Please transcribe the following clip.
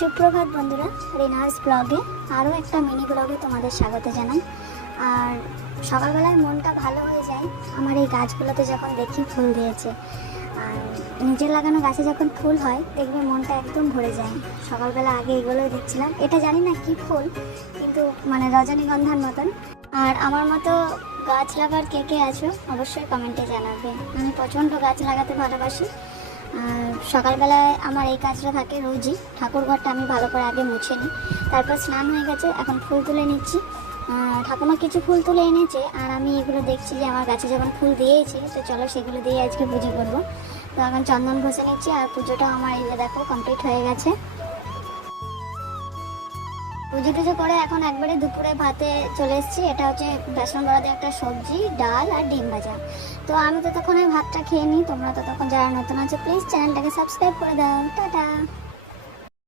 সুপ্রভাত বন্ধুরা, রেনার্স ব্লগে আরও একটা মিনি ব্লগে তোমাদের স্বাগত জানাই। আর সকালবেলায় মনটা ভালো হয়ে যায় আমার এই গাছগুলোতে যখন দেখি ফুল দিয়েছে। আর নিজের লাগানো গাছে যখন ফুল হয় দেখবে মনটা একদম ভরে যায়। সকালবেলা আগে এগুলোই দেখছিলাম, এটা জানি না কি ফুল, কিন্তু মানে রজনীগন্ধার মতন। আর আমার মতো গাছ লাগার কে কে আছো অবশ্যই কমেন্টে জানাবে। আমি প্রচণ্ড গাছ লাগাতে ভালোবাসি। আর সকালবেলায় আমার এই কাজটা থাকে রোজই। ঠাকুর ঘরটা আমি ভালো করে আগে মুছে নিই, তারপর স্নান হয়ে গেছে, এখন ফুল তুলে নিচ্ছি। ঠাকুমা কিছু ফুল তুলে এনেছে আর আমি এগুলো দেখছি যে আমার গাছে যখন ফুল দিয়েছে, তো চলো সেগুলো দিয়ে আজকে পুজো করবো। তো এখন চন্দন ঘষে নিচ্ছি আর পুজোটাও আমার এই যে দেখো কমপ্লিট হয়ে গেছে। পুজো টুজো করে এখন একবারে দুপুরে ভাতে চলে এসেছি। এটা হচ্ছে বেসন বড়া দিয়ে একটা সবজি, ডাল আর ডিম ভাজা। তো আমি তো তখন ওই ভাতটা খেয়ে নিই। তোমরা তো তখন যারা নতুন আছো প্লিজ চ্যানেলটাকে সাবস্ক্রাইব করে দাও। টাটা।